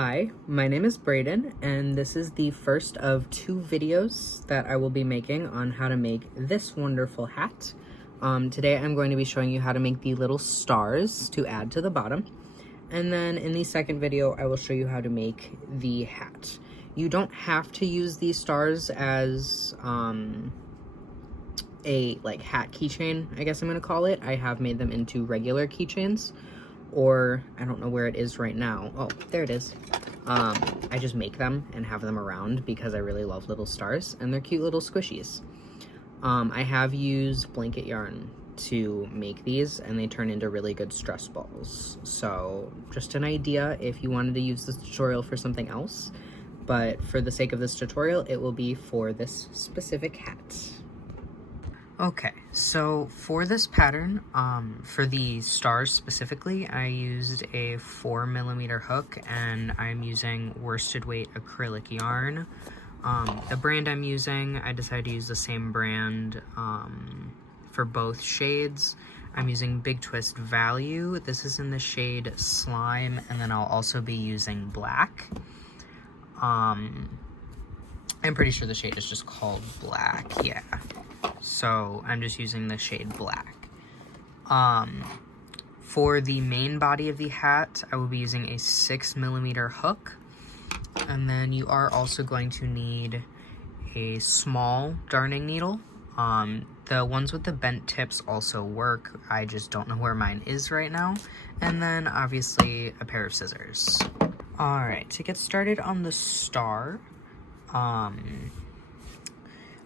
Hi, my name is Brayden, and this is the first of 2 videos that I will be making on how to make this wonderful hat. Today I'm going to be showing you how to make the little stars to add to the bottom, and then in the second video I will show you how to make the hat. You don't have to use these stars as a hat keychain, I guess I'm going to call it. I have made them into regular keychains, or I don't know where it is right now. Oh, there it is. I just make them and have them around because I really love little stars and they're cute little squishies. I have used blanket yarn to make these and they turn into really good stress balls. So just an idea if you wanted to use this tutorial for something else, but for the sake of this tutorial, it will be for this specific hat. Okay, so for this pattern, for the stars specifically, I used a 4mm hook and I'm using worsted weight acrylic yarn. The brand I'm using, I decided to use the same brand for both shades. I'm using Big Twist Value. This is in the shade Slime, and then I'll also be using black. I'm pretty sure the shade is just called black, yeah. So I'm just using the shade black. For the main body of the hat, I will be using a 6mm hook. And then you are also going to need a small darning needle. The ones with the bent tips also work. I just don't know where mine is right now. And then obviously a pair of scissors. All right, to get started on the star,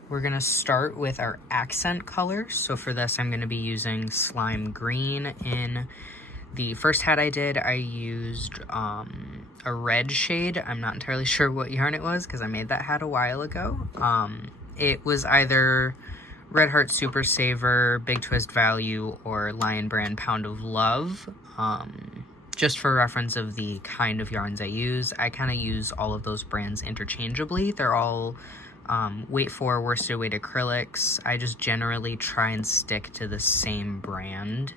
we're gonna start with our accent color. So for this, I'm gonna be using Slime Green. In the first hat I did, I used a red shade. I'm not entirely sure what yarn it was because I made that hat a while ago. It was either Red Heart Super Saver, Big Twist Value, or Lion Brand Pound of Love. Just for reference of the kind of yarns I use, I kind of use all of those brands interchangeably. They're all weight 4 worsted weight acrylics. I just generally try and stick to the same brand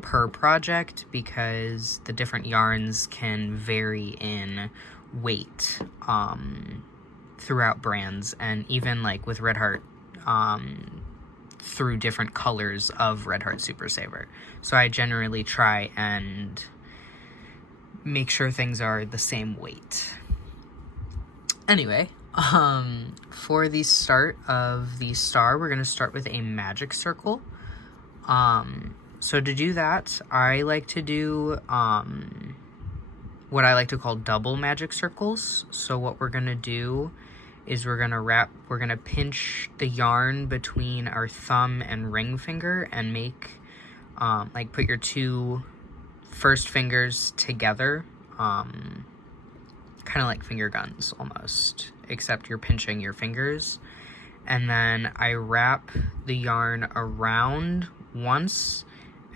per project because the different yarns can vary in weight throughout brands, and even like with Red Heart through different colors of Red Heart Super Saver. So I generally try and make sure things are the same weight. Anyway, for the start of the star, we're going to start with a magic circle. So to do that, I like to do what I like to call double magic circles. So what we're going to do is we're going to pinch the yarn between our thumb and ring finger and make, put your two first fingers together, kind of like finger guns almost, except you're pinching your fingers. And then I wrap the yarn around once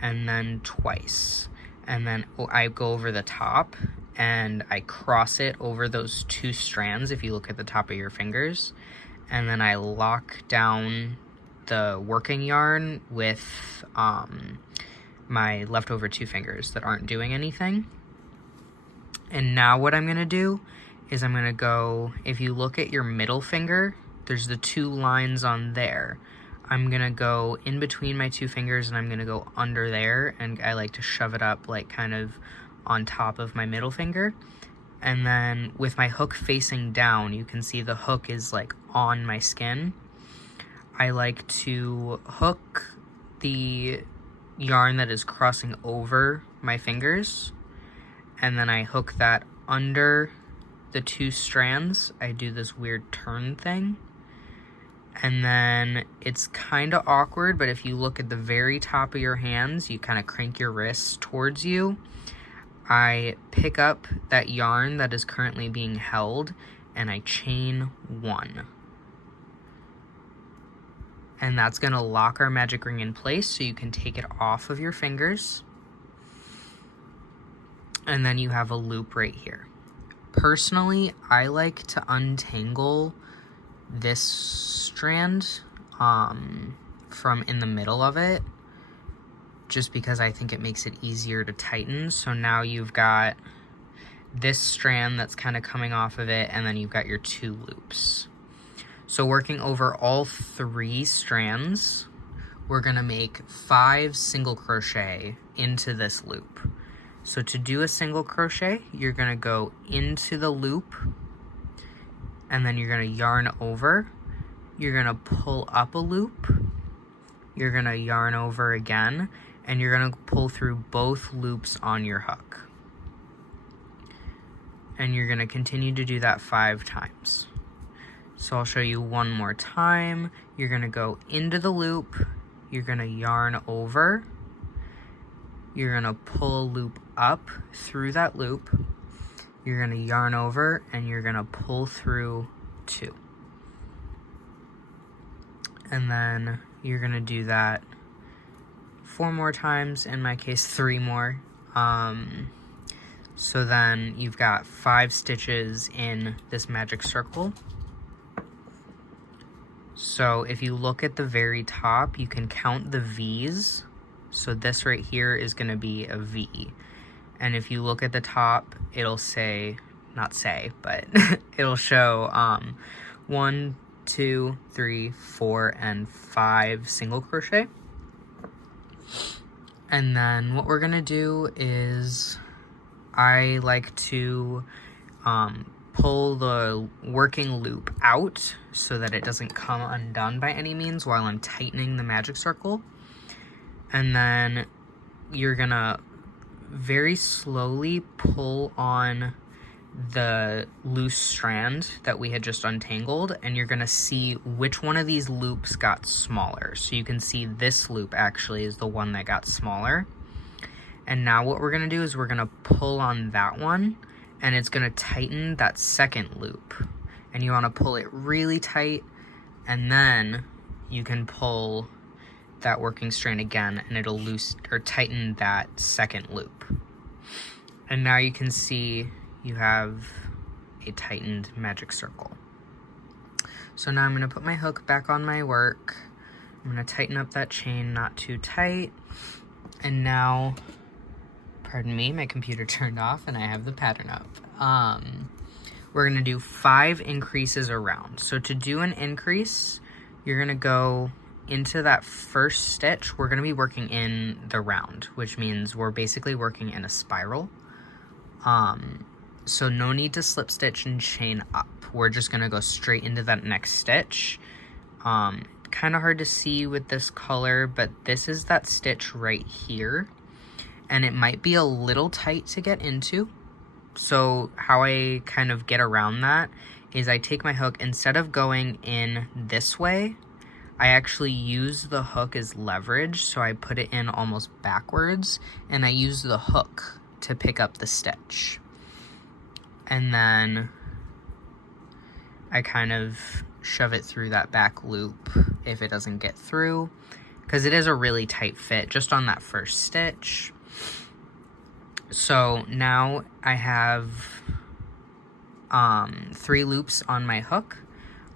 and then twice. And then I go over the top and I cross it over those two strands if you look at the top of your fingers. And then I lock down the working yarn with my leftover two fingers that aren't doing anything. And now what I'm going to do is I'm going to go, if you look at your middle finger, there's the two lines on there. I'm going to go in between my two fingers and I'm going to go under there, and I like to shove it up like kind of on top of my middle finger. And then with my hook facing down, you can see the hook is like on my skin. I like to hook the yarn that is crossing over my fingers, and then I hook that under the two strands. I do this weird turn thing, and then it's kind of awkward, but if you look at the very top of your hands, you kind of crank your wrists towards you. I pick up that yarn that is currently being held and I chain 1. And that's going to lock our magic ring in place so you can take it off of your fingers. And then you have a loop right here. Personally, I like to untangle this strand from in the middle of it, just because I think it makes it easier to tighten. So now you've got this strand that's kind of coming off of it, and then you've got your 2 loops. So working over all 3 strands, we're gonna make 5 single crochet into this loop. So to do a single crochet, you're gonna go into the loop, and then you're gonna yarn over, you're gonna pull up a loop, you're gonna yarn over again, and you're gonna pull through both loops on your hook. And you're gonna continue to do that 5 times. So I'll show you one more time. You're gonna go into the loop, you're gonna yarn over, you're gonna pull a loop up through that loop, you're gonna yarn over, and you're gonna pull through 2. And then you're gonna do that 4 more times, in my case 3 more. So then you've got 5 stitches in this magic circle. So if you look at the very top, you can count the V's. So this right here is gonna be a V. And if you look at the top, it'll say, not say, but it'll show 1, 2, 3, 4, and 5 single crochet. And then what we're gonna do is, I like to pull the working loop out so that it doesn't come undone by any means while I'm tightening the magic circle. And then you're gonna very slowly pull on the loose strand that we had just untangled, and you're gonna see which one of these loops got smaller. So you can see this loop actually is the one that got smaller. And now what we're gonna do is we're gonna pull on that one, and it's gonna tighten that second loop. And you wanna pull it really tight, and then you can pull that working strand again, and it'll tighten that second loop. And now you can see you have a tightened magic circle. So now I'm gonna put my hook back on my work. I'm gonna tighten up that chain, not too tight. And now, pardon me, my computer turned off and I have the pattern up. We're gonna do 5 increases around. So to do an increase, you're gonna go into that first stitch. We're gonna be working in the round, which means we're basically working in a spiral. So no need to slip stitch and chain up. We're just gonna go straight into that next stitch. Kind of hard to see with this color, but this is that stitch right here. And it might be a little tight to get into. So how I kind of get around that is I take my hook, instead of going in this way, I actually use the hook as leverage. So I put it in almost backwards, and I use the hook to pick up the stitch. And then I kind of shove it through that back loop if it doesn't get through, because it is a really tight fit just on that first stitch. So now I have 3 loops on my hook.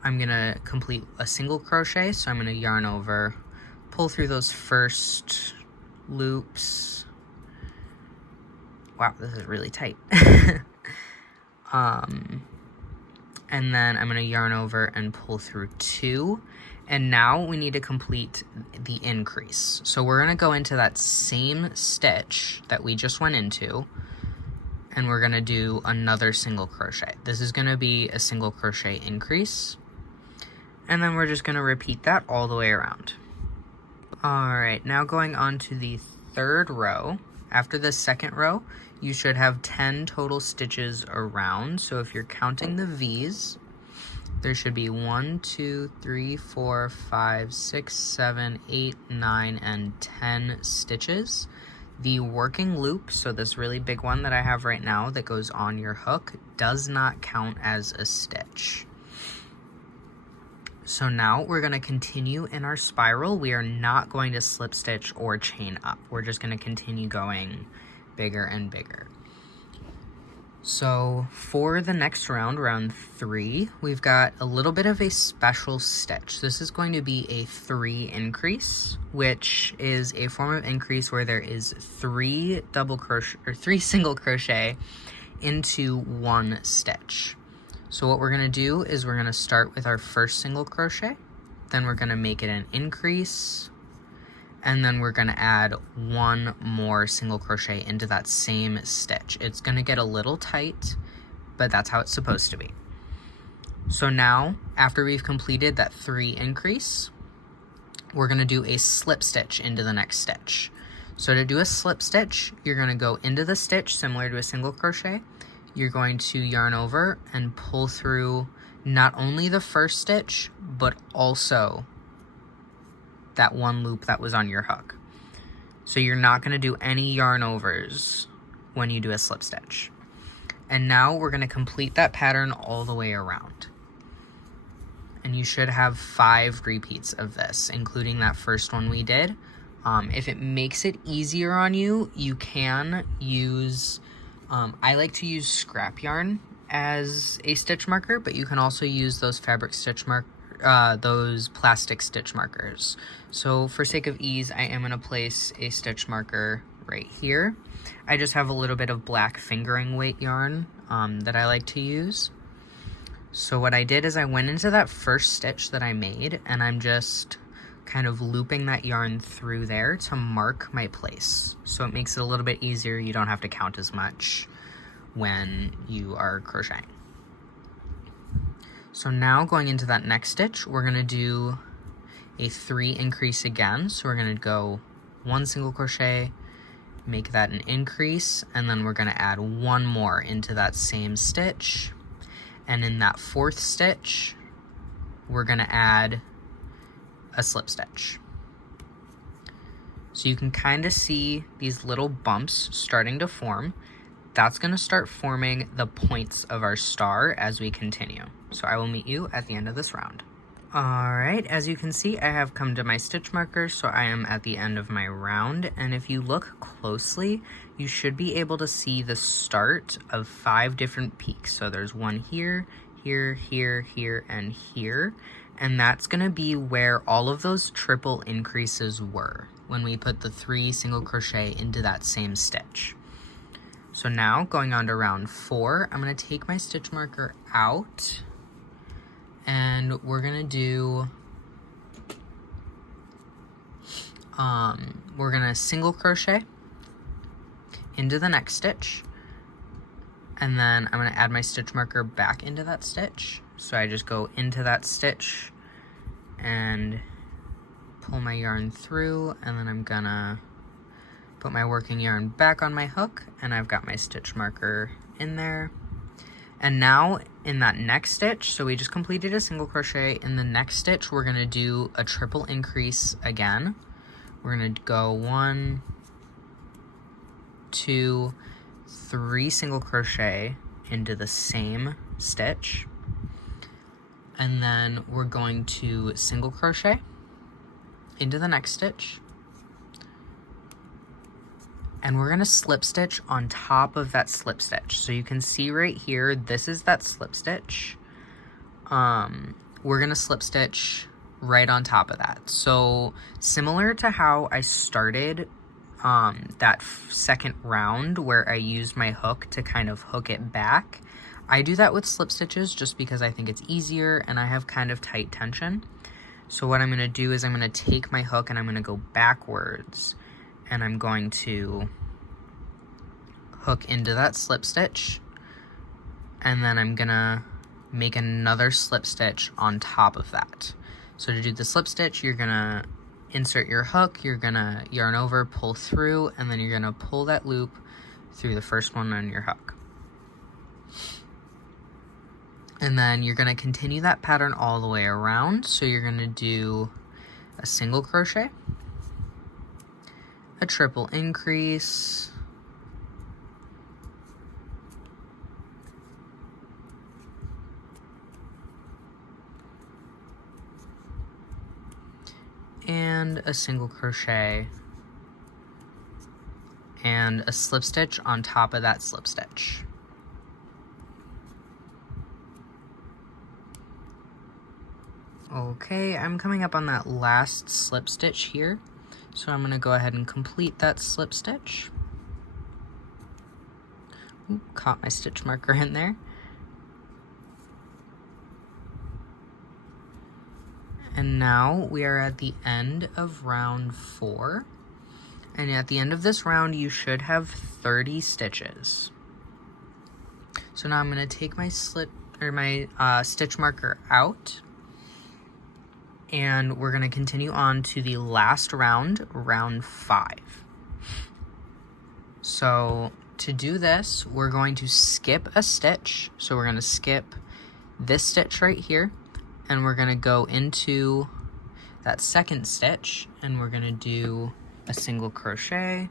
I'm gonna complete a single crochet, so I'm gonna yarn over, pull through those first loops. Wow, this is really tight. And then I'm gonna yarn over and pull through 2. And now we need to complete the increase. So we're gonna go into that same stitch that we just went into, and we're gonna do another single crochet. This is gonna be a single crochet increase. And then we're just gonna repeat that all the way around. All right, now going on to the 3rd row. After the 2nd row, you should have 10 total stitches around. So if you're counting the V's, there should be 1, 2, 3, 4, 5, 6, 7, 8, 9, and 10 stitches. The working loop, so this really big one that I have right now that goes on your hook, does not count as a stitch. So now we're gonna continue in our spiral. We are not going to slip stitch or chain up. We're just gonna continue going bigger and bigger. So for the next round, round 3, we've got a little bit of a special stitch. This is going to be a 3 increase, which is a form of increase where there is 3 single crochet into one stitch. So what we're going to do is we're going to start with our first single crochet, then we're going to make it an increase, and then we're going to add one more single crochet into that same stitch. It's going to get a little tight, but that's how it's supposed to be. So now, after we've completed that 3 increase, we're going to do a slip stitch into the next stitch. So to do a slip stitch, you're going to go into the stitch similar to a single crochet. You're going to yarn over and pull through not only the first stitch, but also that one loop that was on your hook. So you're not going to do any yarn overs when you do a slip stitch. And now we're going to complete that pattern all the way around. And you should have 5 repeats of this, including that first one we did. If it makes it easier on you, you can use, I like to use scrap yarn as a stitch marker, but you can also use those fabric stitch those plastic stitch markers. So for sake of ease, I am going to place a stitch marker right here. I just have a little bit of black fingering weight yarn that I like to use. So what I did is I went into that first stitch that I made, and I'm just kind of looping that yarn through there to mark my place. So it makes it a little bit easier. You don't have to count as much when you are crocheting. So now going into that next stitch, we're going to do a 3 increase again. So we're going to go 1 single crochet, make that an increase, and then we're going to add 1 more into that same stitch. And in that 4th stitch, we're going to add a slip stitch. So you can kind of see these little bumps starting to form. That's going to start forming the points of our star as we continue. So I will meet you at the end of this round. Alright, as you can see, I have come to my stitch marker, so I am at the end of my round, and if you look closely, you should be able to see the start of 5 different peaks. So there's one here, here, here, here, and here, and that's going to be where all of those triple increases were when we put the 3 single crochet into that same stitch. So now, going on to round 4, I'm going to take my stitch marker out, and we're going to do, we're going to single crochet into the next stitch, and then I'm going to add my stitch marker back into that stitch. So I just go into that stitch and pull my yarn through, and then I'm going to put my working yarn back on my hook, and I've got my stitch marker in there. And now in that next stitch, so we just completed a single crochet. In the next stitch, we're going to do a triple increase again. We're going to go 1, 2, 3 single crochet into the same stitch. And then we're going to single crochet into the next stitch. And we're going to slip stitch on top of that slip stitch. So you can see right here, this is that slip stitch. We're going to slip stitch right on top of that. So similar to how I started that second round where I used my hook to kind of hook it back, I do that with slip stitches just because I think it's easier and I have kind of tight tension. So what I'm going to do is I'm going to take my hook and I'm going to go backwards, and I'm going to hook into that slip stitch, and then I'm gonna make another slip stitch on top of that. So to do the slip stitch, you're gonna insert your hook, you're gonna yarn over, pull through, and then you're gonna pull that loop through the first one on your hook. And then you're gonna continue that pattern all the way around. So you're gonna do a single crochet, a triple increase, and a single crochet, and a slip stitch on top of that slip stitch. Okay, I'm coming up on that last slip stitch here, so I'm going to go ahead and complete that slip stitch. Ooh, caught my stitch marker in there. And now we are at the end of round 4. And at the end of this round, you should have 30 stitches. So now I'm going to take my stitch marker out. And we're going to continue on to the last round, round 5. So to do this, we're going to skip a stitch. So we're going to skip this stitch right here. And we're going to go into that second stitch, and we're going to do a single crochet.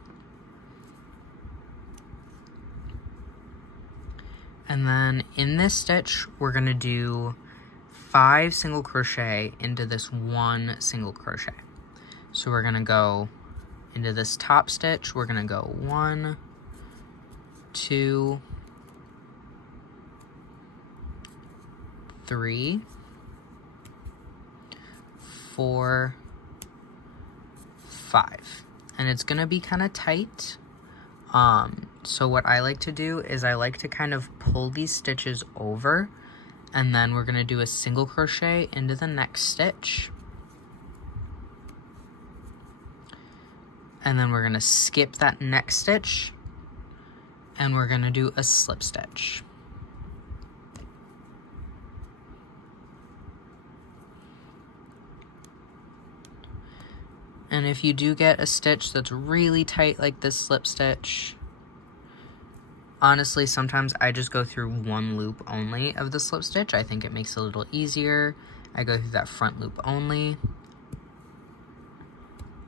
And then in this stitch, we're going to do 5 single crochet into this 1 single crochet. So we're going to go into this top stitch, we're going to go 1, 2, 3, 4, 5, and it's gonna be kind of tight. So what I like to do is I like to kind of pull these stitches over, and then we're gonna do a single crochet into the next stitch, and then we're gonna skip that next stitch, and we're gonna do a slip stitch. And if you do get a stitch that's really tight like this slip stitch, honestly, sometimes I just go through 1 loop only of the slip stitch. I think it makes it a little easier. I go through that front loop only,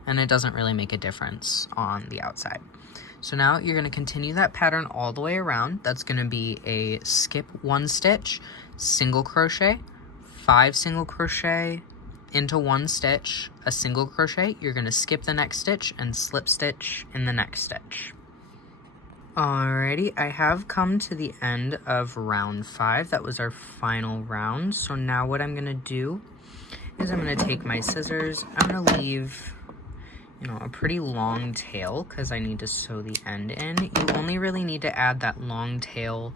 and it doesn't really make a difference on the outside. So now you're going to continue that pattern all the way around. That's going to be a skip 1 stitch, single crochet, 5 single crochet, into 1 stitch, a single crochet, you're going to skip the next stitch and slip stitch in the next stitch. Alrighty, I have come to the end of round 5. That was our final round. So now what I'm going to do is I'm going to take my scissors. I'm going to leave, a pretty long tail because I need to sew the end in. You only really need to add that long tail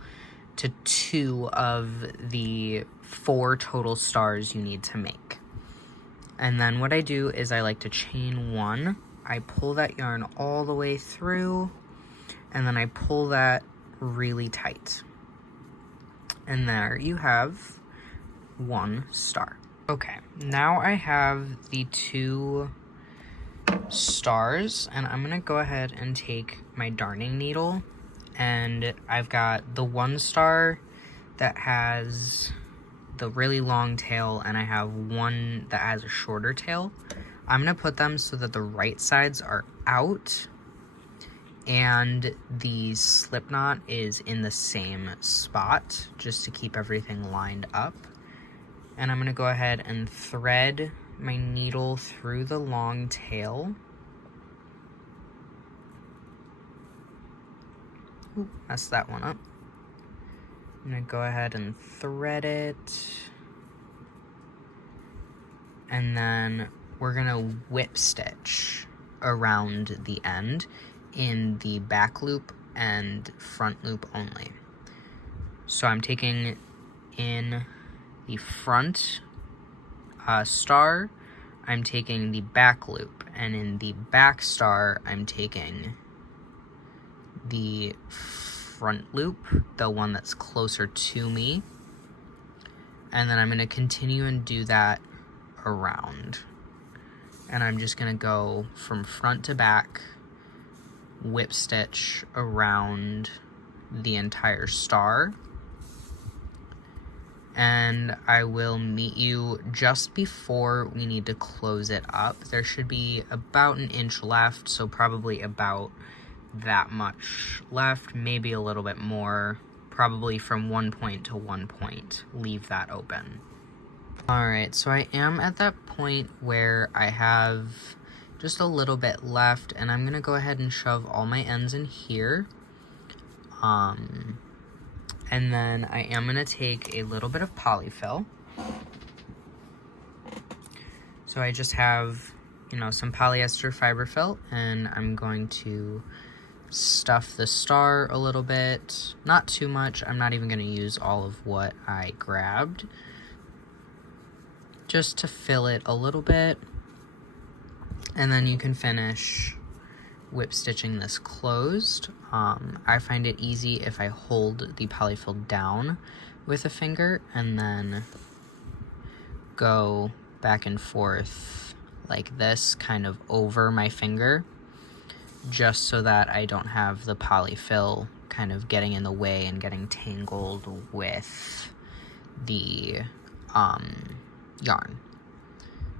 to 2 of the 4 total stars you need to make. And then what I do is I like to chain 1. I pull that yarn all the way through, and then I pull that really tight. And there you have 1 star. Okay, now I have the 2 stars, and I'm gonna go ahead and take my darning needle, and I've got the 1 star that has the really long tail, and I have 1 that has a shorter tail. I'm going to put them so that the right sides are out and the slip knot is in the same spot, just to keep everything lined up. And I'm going to go ahead and thread my needle through the long tail. Ooh, messed that one up. I'm going to go ahead and thread it, and then we're going to whip stitch around the end in the back loop and front loop only. So I'm taking in the front star, I'm taking the back loop, and in the back star, I'm taking the front loop, the one that's closer to me, and then I'm going to continue and do that around, and I'm just going to go from front to back, whip stitch around the entire star, and I will meet you just before we need to close it up. There should be about 1 inch left, so probably about that much left, maybe a little bit more, probably from 1 point to 1 point. Leave that open. Alright, so I am at that point where I have just a little bit left, and I'm going to go ahead and shove all my ends in here. And then I am going to take a little bit of polyfill. So I just have, some polyester fiber fill, and I'm going to stuff the star a little bit. Not too much. I'm not even going to use all of what I grabbed. Just to fill it a little bit. And then you can finish whip stitching this closed. I find it easy if I hold the polyfill down with a finger and then go back and forth like this, kind of over my finger, just so that I don't have the polyfill kind of getting in the way and getting tangled with the yarn.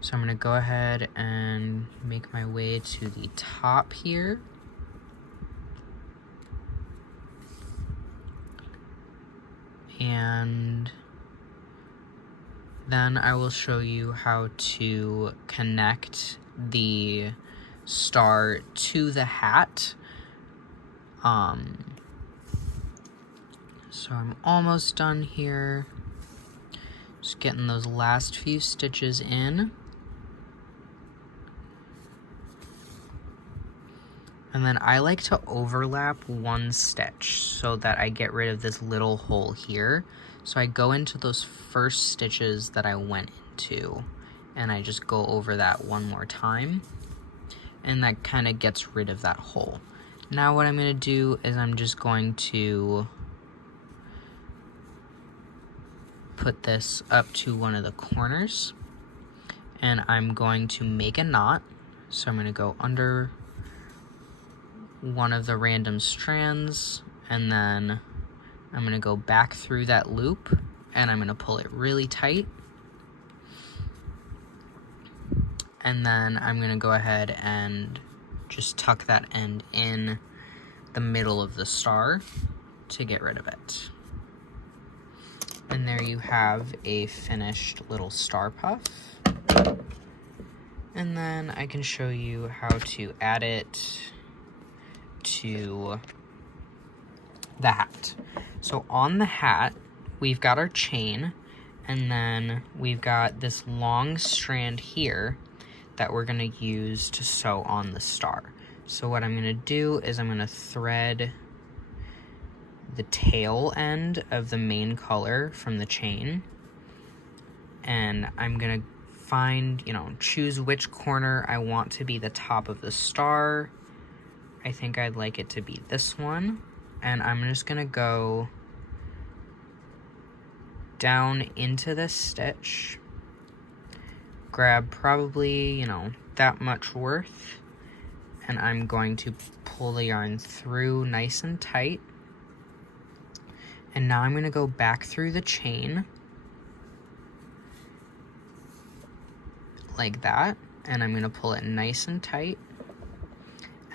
So I'm going to go ahead and make my way to the top here. And then I will show you how to connect the star to the hat. So I'm almost done here. Just getting those last few stitches in. And then I like to overlap one stitch so that I get rid of this little hole here. So I go into those first stitches that I went into, and I just go over that one more time. And that kind of gets rid of that hole. Now what I'm going to do is I'm just going to put this up to one of the corners. And I'm going to make a knot. So I'm going to go under one of the random strands, and then I'm going to go back through that loop, and I'm going to pull it really tight. And then I'm going to go ahead and just tuck that end in the middle of the star to get rid of it. And there you have a finished little star puff. And then I can show you how to add it to the hat. So on the hat, we've got our chain, and then we've got this long strand here that we're going to use to sew on the star. So what I'm going to do is I'm going to thread the tail end of the main color from the chain, and I'm going to find, choose which corner I want to be the top of the star. I think I'd like it to be this one, and I'm just gonna go down into this stitch, grab probably, that much worth, and I'm going to pull the yarn through nice and tight. And now I'm gonna go back through the chain like that, and I'm gonna pull it nice and tight.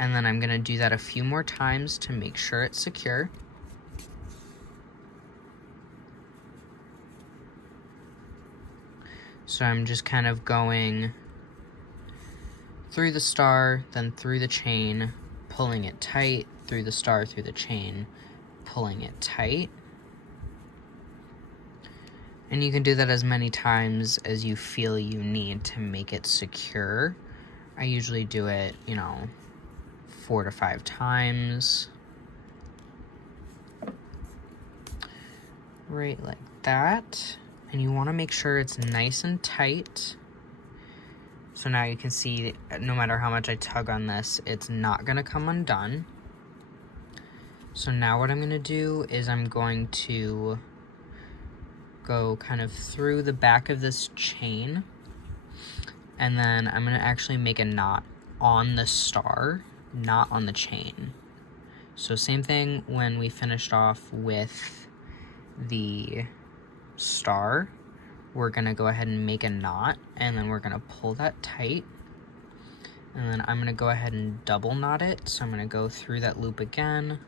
And then I'm going to do that a few more times to make sure it's secure. So I'm just kind of going through the star, then through the chain, pulling it tight, through the star, through the chain, pulling it tight. And you can do that as many times as you feel you need to make it secure. I usually do it, 4 to 5 times. Right like that. And you want to make sure it's nice and tight. So now you can see, no matter how much I tug on this, it's not going to come undone. So now what I'm going to do is I'm going to go kind of through the back of this chain. And then I'm going to actually make a knot on the star, not on the chain. So same thing when we finished off with the star, we're gonna go ahead and make a knot, and then we're gonna pull that tight, and then I'm gonna go ahead and double knot it. So I'm gonna go through that loop again,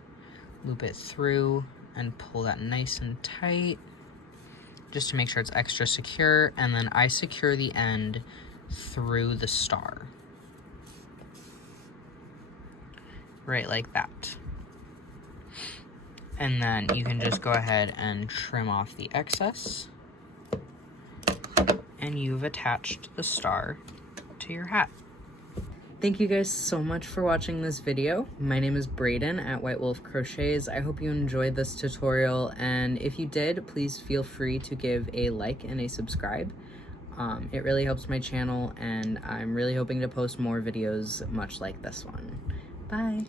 loop it through, and pull that nice and tight, just to make sure it's extra secure, and then I secure the end through the star. Right like that. And then you can just go ahead and trim off the excess, and you've attached the star to your hat. Thank you guys so much for watching this video. My name is Brayden at White Wolf Crochets. I hope you enjoyed this tutorial, and if you did, please feel free to give a like and a subscribe. It really helps my channel, and I'm really hoping to post more videos much like this one. Bye!